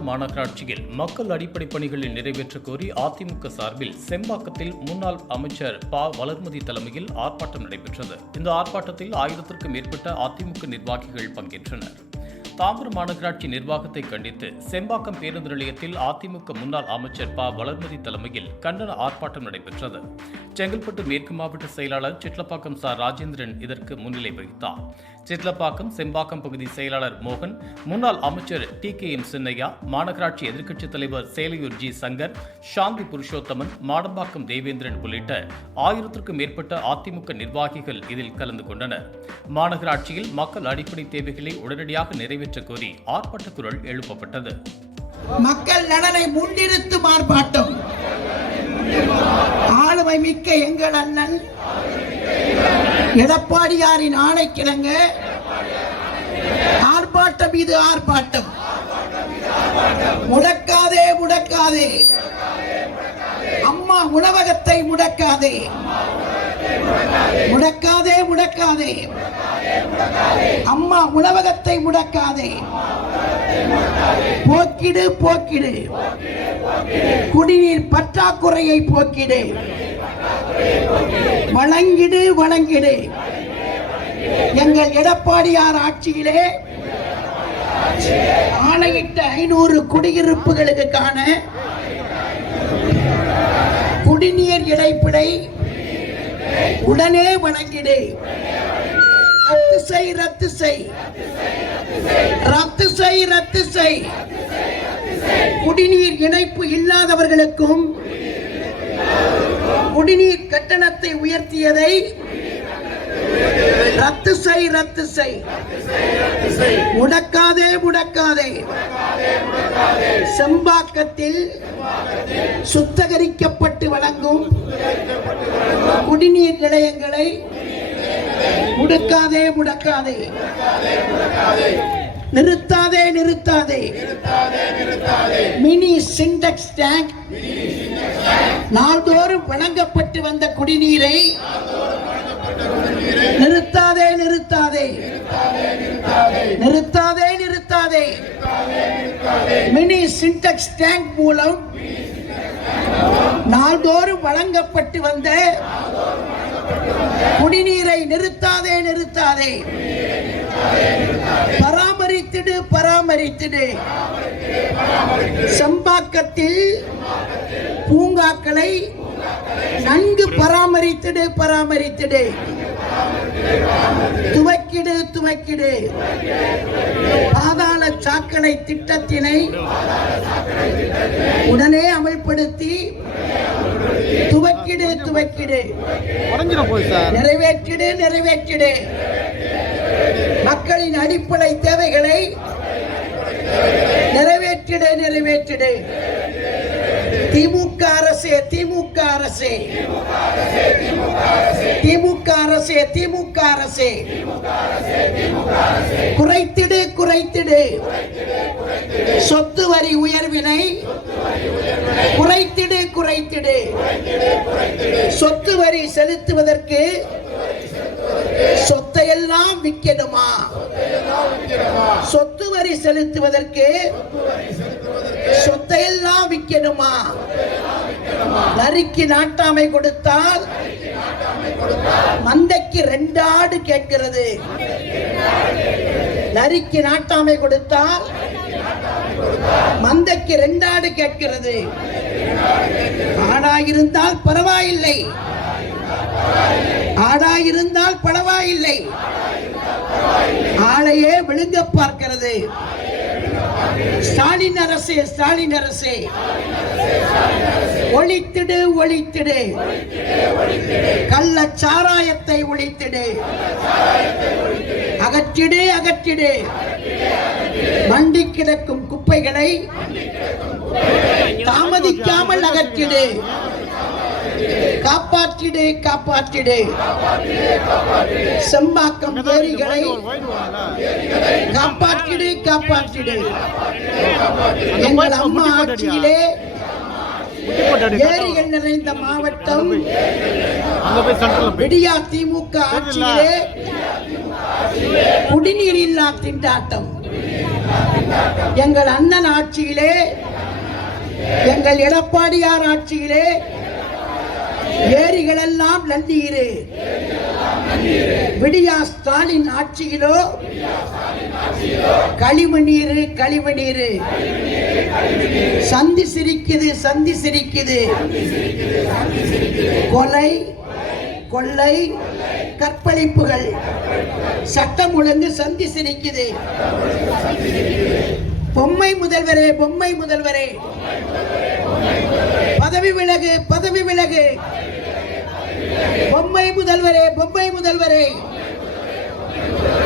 தாம்பரம் மாநகராட்சியில் மக்கள் அடிப்படை பணிகளில் நிறைவேற்ற கோரி அதிமுக சார்பில் செம்பாக்கத்தில் முன்னாள் அமைச்சர் ப. வளர்மதி தலைமையில் ஆர்ப்பாட்டம் நடைபெற்றது. இந்த ஆர்ப்பாட்டத்தில் ஆயிரத்திற்கும் மேற்பட்ட அதிமுக நிர்வாகிகள் பங்கேற்றனர். தாம்பரம் மாநகராட்சி நிர்வாகத்தை கண்டித்து செம்பாக்கம் பேருந்து நிலையத்தில் அதிமுக முன்னாள் அமைச்சர் ப. வளர்மதி தலைமையில் கண்டன ஆர்ப்பாட்டம் நடைபெற்றது. செங்கல்பட்டு மேற்கு மாவட்ட செயலாளர் சிட்லப்பாக்கம் சா. ராஜேந்திரன் இதற்கு முன்னிலை வகித்தார். சிட்லப்பாக்கம் செம்பாக்கம் பகுதி செயலாளர் மோகன் முன்னாள் அமைச்சர் டி. கே. எம். சின்னையா மாநகராட்சி எதிர்க்கட்சித் தலைவர் சேலையூர் ஜி. சங்கர் சாந்தி புருஷோத்தமன் மாடம்பாக்கம் தேவேந்திரன் உள்ளிட்ட ஆயிரத்திற்கும் மேற்பட்ட அதிமுக நிர்வாகிகள் இதில் கலந்து கொண்டனர். மாநகராட்சியில் மக்கள் அடிப்படை தேவைகளை உடனடியாக நிறைவேற்ற கோரி ஆர்ப்பாட்ட குரல் எழுப்பப்பட்டது. மக்கள் நலனை முன்னிறுத்தும் ஆர்ப்பாட்டம். ஆளுமை மிக்க எங்கள் அண்ணன். எடப்பாடியாரின் ஆணைக்கிணங்க ஆர்ப்பாட்டம் இது ஆர்ப்பாட்டம். முடக்காதே முடக்காதே. அம்மா உணவகத்தை முடக்காதே. முடக்காதே முடக்காதே. அம்மா உணவகத்தை முடக்காதே. போக்கிடு போக்கிடு. குடிநீர் பற்றாக்குறையை போக்கிடு. வழங்கிடு வழங்கிடு எங்கள் எடப்பாடியார் ஆட்சியிலே ஆணையிட்ட ஐநூறு குடியிருப்புகளுக்கான குடிநீர் இணைப்பிடை உடனே வணங்கிடு. ரத்து செய் ரத்து செய். ரத்து செய் ரத்து செய். குடிநீர் இணைப்பு இல்லாதவர்களுக்கும் குடிநீர் கட்டணத்தை உயர்த்தியதை ரத்து செய் ரத்து செய். முடக்காதே முடக்காதே. செம்பாக்கத்தில் சுத்தகரிக்கப்பட்டு வழங்கும் குடிநீர் நிலையங்களை முடக்காதே முடக்காதே. நிறுத்தாதே நிறுத்தாதே. மினி சிண்டெக்ஸ் டேங்க் நாள்தோறும் வழங்கப்பட்டு வந்த குடிநீரை நிறுத்தாதே நிறுத்தாதே. நிறுத்தாதே நிறுத்தாதே. மினி சிண்டெக்ஸ் டேங்க் மூலம் நாள்தோறும் வழங்கப்பட்டு வந்த குடிநீரை நிறுத்தாதே நிறுத்தாதே. பராமரித்திடு பராமரித்திடு. செம்பாக்கத்தில் பூங்காக்களை நன்கு பராமரித்திடு பராமரித்திடு. துவக்கிடு துவக்கிடு. பாதாள சாக்கடை திட்டத்தினை உடனே அமல்படுத்தி துவக்கிடு துவக்கிடு. நிறைவேற்றிடு நிறைவேற்றிடு. மக்களின் அடிப்படை தேவைகளை நிறைவேற்றிடு நிறைவேற்றிடு. திமுக அரசே திமுக அரசே. திமுக அரசே திமுக அரசே. குறைத்திடு குறைத்திடு. சொத்து வரி உயர்வினை குறைத்திடு குறைத்திடு. சொத்து வரி செலுத்துவதற்கு சொத்தையெல்லாம் விற்கணுமா? சொத்து வரி செலுத்துவதற்கு சொத்தையெல்லாம் நரிக்கு நாட்டாமை கொடுத்தால் மந்தைக்கு ரெண்டு ஆடு கேட்கிறது. நரிக்கு நாட்டாமை கொடுத்தால் மந்தைக்கு ரெண்டாடு கேட்கிறது. ஆடாயிருந்தால் பரவாயில்லை. ஆடாயிருந்தால் பரவாயில்லை. ஆளையே விழுங்க பார்க்கிறது. ஸ்டாலின் அரசே ஸ்டாலின் அரசே. ஒழித்திடு ஒழித்திடு கள்ள சாராயத்தை ஒழித்திடு அகற்றிடு அகற்றிடு. மண்டி கிடக்கும் குப்பைகளை தாமதிக்காமல் அகற்றிடு. காப்பாற்றிடு காப்பாற்றிடு. செம்பாக்கம் ஏரிகளை காப்பாற்றிடு. எங்கள் அம்மா ஆட்சியிலே ஏரிகள் நிறைந்த மாவட்டம் விடியா திமுக ஆட்சியிலே குடிநீர் இல்லா திண்டாட்டம். எங்கள் அண்ணன் ஆட்சியிலே எங்கள் எடப்பாடியார் ஆட்சியிலே ஏரிகளெல்லாம் நன்னீரு. விடியா ஸ்டாலின் ஆட்சியிலோ? கழிவு நீரு கழிவு நீரு சந்தி சிரிக்குது சந்தி சிரிக்குது. கொலை கொள்ளை கற்பழிப்புகள். சட்டம் ஒழுங்கு சந்தி சிரிக்குது. பொம்மை முதல்வரே பொம்மை முதல்வரே. பதவி விலகு பதவி விலகு. பொம்மை முதல்வரே பொம்மை முதல்வரே.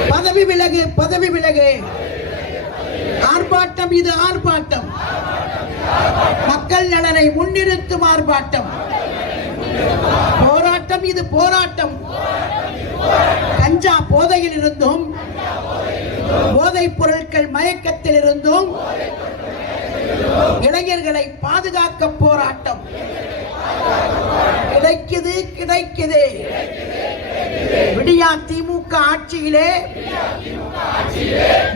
பதவி விலகு பதவி விலகு. ஆர்ப்பாட்டம் இது ஆர்ப்பாட்டம். மக்கள் நலனை முன்னிறுத்தும் ஆர்ப்பாட்டம். போராட்டம் இது போராட்டம். கஞ்சா போதையில் இருந்தும் போதைப் பொருட்கள் மயக்கத்தில் இருந்தும் இளைஞர்களை பாதுகாக்க போராட்டம். கிடைக்குது கிடைக்குது. விடியா திமுக ஆட்சியிலே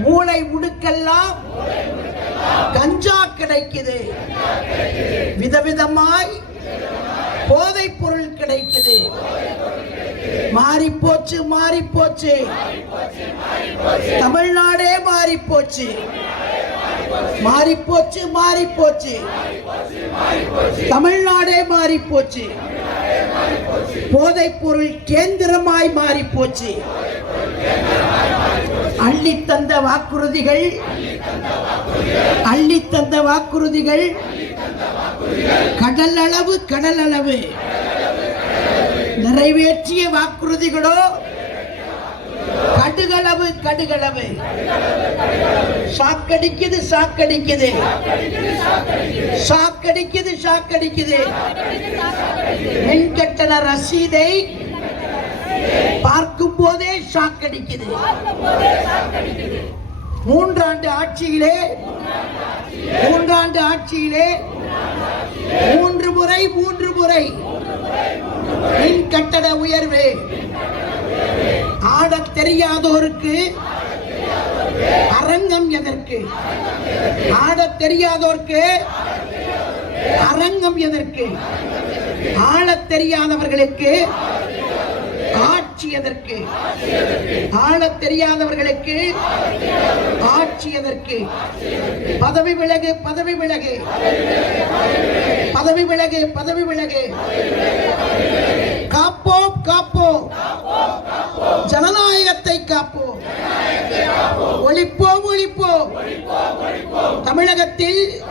மூளை முடுக்கெல்லாம் கஞ்சா கிடைக்குது. விதவிதமாய் போதைப் பொருள் கிடைக்குது. மாறி போச்சு மாறி போச்சு தமிழ்நாடே மாறி போச்சு மாறி போச்சு மாறி போச்சு தமிழ்நாடே மாறி போச்சு போதைப் பொருள் கேந்திரமாய் மாறி போச்சு அள்ளி தந்த வாக்குறுதிகள் அள்ளி தந்த வாக்குறுதிகள் கடல் அளவு கடல் அளவு நிறைவேற்றிய வாக்குறுதிகளோ கடுகளவு கடுகளவு. சாக்கடிக்குது சாக்கடிக்குது. சாக்கடிக்குது சாக்கடிக்குது. மின்கட்டண ரசீதை பார்க்கும் போதே சாக்கடிக்குது. மூன்றாண்டு ஆட்சியிலே மூன்றாண்டு ஆட்சியிலே மூன்று முறை மூன்று முறை மின் கட்டண உயர்வு. ஆடத் தெரியாதோருக்கு அரங்கம் எதற்கு? ஆடத் தெரியாதோருக்கு அரங்கம் எதற்கு? ஆளத் தெரியாதவர்களுக்கு ஆட்சி எதற்கு? ஆளத் தெரியாதவர்களுக்கு ஆட்சி எதற்கு? பதவி விலகு பதவி விலகு. பதவி விலகு பதவி விலகு. காப்போம். காப்போம் ஜனநாயகத்தை காப்போம். ஒழிப்போம் ஒழிப்போம். தமிழகத்தில்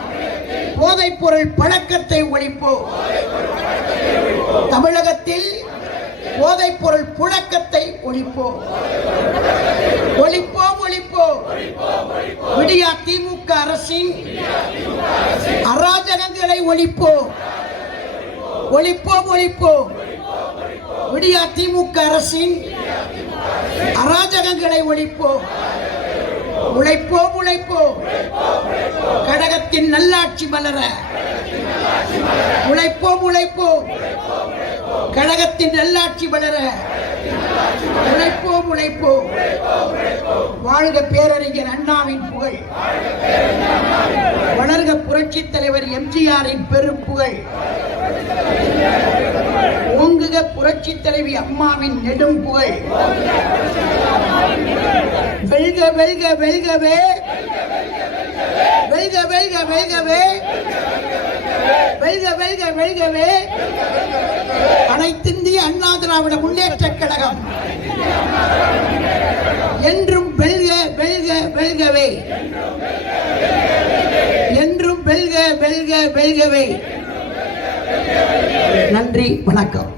போதைப் பொருள் பழக்கத்தை ஒழிப்போம். தமிழகத்தில் போதைப் பொருள் புழக்கத்தை ஒழிப்போம். ஒழிப்போம் ஒழிப்போம். விடியா திமுக அரசின் அராஜகங்களை ஒழிப்போம். ஒழிப்போம் ஒழிப்போம். விடியா திமுக அரசின் அராஜகங்களை ஒழிப்போம். உழைப்போம் உழைப்போம். கடகத்தின் நல்லாட்சி மலர. உழைப்போம் உழைப்போம். கழகத்தின் நல்லாட்சி வளர உழைப்போம் உழைப்போம். வாழ்க பேரறிஞர் அண்ணாவின் புகழ். வளர்க புரட்சி தலைவர் எம்ஜிஆரின் பெரும் புகழ். ஓங்குக புரட்சி தலைவி அம்மாவின் நெடும் புகழ். வெல்க வெல்க வெல்கவே. வெல்க வெல்க வெல்கவே. வெல்க வெல்க வெல்கவே. அனைத்திந்திய அண்ணா திராவிட முன்னேற்ற கழகம். என்றும் வெல்க வெல்க வெல்கவே. என்றும் வெல்க வெல்க வெல்கவே. நன்றி வணக்கம்.